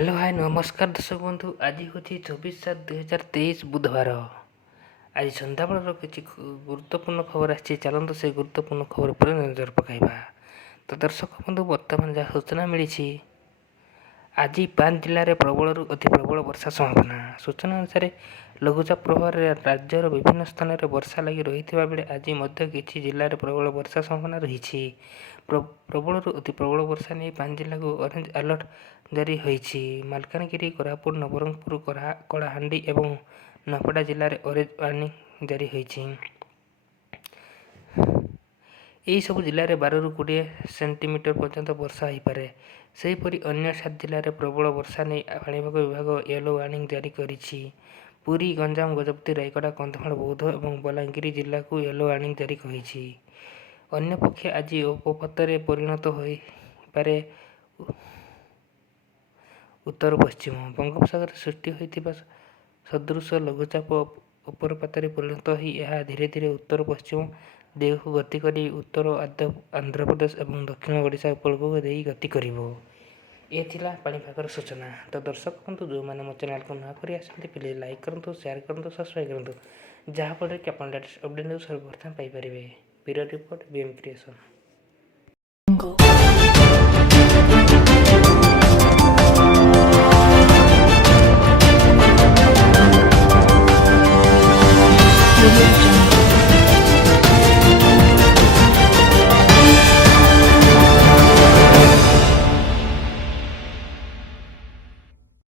Hello hi ନମସ୍କାର ଦର୍ଶକ ବନ୍ଧୁ। ଆଜି ହେଉଛି 24/7/2023 ବୁଧବାର। ଆଜି ସନ୍ଧ୍ୟାବେଳର କିଛି ଗୁରୁତ୍ୱପୂର୍ଣ୍ଣ ଖବର ଆସିଛି। ଚାଲନ୍ତୁ ସେ ଗୁରୁତ୍ୱପୂର୍ଣ୍ଣ ଖବର ଉପରେ ନଜର ପକାଇବା। ତ ଦର୍ଶକ ବନ୍ଧୁ, ବର୍ତ୍ତମାନ ଯାହା ସୂଚନା ମିଳିଛି, ଆଜି 5 ଜିଲ୍ଲାରେ ପ୍ରବଳରୁ ଅତି ପ୍ରବଳ ବର୍ଷା ସମ୍ଭାବନା। ସୂଚନା ଅନୁସାରେ ଲଘୁଚାପ ପ୍ରଭାବରେ ରାଜ୍ୟର ବିଭିନ୍ନ ସ୍ଥାନରେ ବର୍ଷା ଲାଗି ରହିଥିବା ବେଳେ ଆଜି ମଧ୍ୟ କିଛି ଜିଲ୍ଲାରେ ପ୍ରବଳ ବର୍ଷା ସମ୍ଭାବନା ରହିଛି। ପ୍ରବଳରୁ ଅତି ପ୍ରବଳ ବର୍ଷା ନେଇ 5 ଜିଲ୍ଲାକୁ ଅରେଞ୍ଜ ଆଲର୍ଟ ଜାରି ହୋଇଛି। ମାଲକାନଗିରି, କୋରାପୁଟ, ନବରଙ୍ଗପୁର, କଳାହାଣ୍ଡି ଏବଂ ନୂଆପଡ଼ା ଜିଲ୍ଲାରେ ଅରେଞ୍ଜ ୱାର୍ଣ୍ଣିଂ ଜାରି ହୋଇଛି। ଏହିସବୁ ଜିଲ୍ଲାରେ 12ରୁ 20 ସେଣ୍ଟିମିଟର ପର୍ଯ୍ୟନ୍ତ ବର୍ଷା ହୋଇପାରେ। ସେହିପରି ଅନ୍ୟ 7 ଜିଲ୍ଲାରେ ପ୍ରବଳ ବର୍ଷା ନେଇ ପାଣିପାଗ ବିଭାଗ ୟେଲୋ ୱାର୍ଣ୍ଣିଂ ଜାରି କରିଛି। ପୁରୀ, ଗଞ୍ଜାମ, ଗଜପତି, ରାୟଗଡ଼ା, କନ୍ଧମାଳ, ବୌଦ୍ଧ ଏବଂ ବଲାଙ୍ଗୀର ଜିଲ୍ଲାକୁ ୟେଲୋ ୱାର୍ଣ୍ଣିଂ ଜାରି କରିଛି। ଅନ୍ୟପକ୍ଷେ ଆଜି ଅବପାତରେ ପରିଣତ ହୋଇପାରେ ଉତ୍ତର ପଶ୍ଚିମ ବଙ୍ଗୋପସାଗରରେ ସୃଷ୍ଟି ହୋଇଥିବା ସଦୃଶ ଲଘୁଚାପ ଅବପାତରେ ପରିଣତ ହୋଇ ଏହା ଧୀରେ ଧୀରେ ଉତ୍ତର ପଶ୍ଚିମ ଦିଗକୁ ଗତି କରି ଉତ୍ତର ଆନ୍ଧ୍ରପ୍ରଦେଶ ଏବଂ ଦକ୍ଷିଣ ଓଡ଼ିଶା ଉପକୂଳ ଦେଇ ଗତି କରିବ। ଏ ଥିଲା ପାଣିପାଗର ସୂଚନା। ତ ଦର୍ଶକ ବନ୍ଧୁ, ଯେଉଁମାନେ ମୋ ଚ୍ୟାନେଲକୁ ନୂଆ କରି ଆସନ୍ତି ପ୍ଲିଜ୍ ଲାଇକ୍ କରନ୍ତୁ, ସେୟାର କରନ୍ତୁ, ସବସ୍କ୍ରାଇବ୍ କରନ୍ତୁ, ଯାହାଫଳରେ କି ଆପଣ ଲେଟେଷ୍ଟ ଅପଡେଟ୍ ସର୍ବପ୍ରଥମେ ପାଇପାରିବେ। Bureau report, BM creation. Audio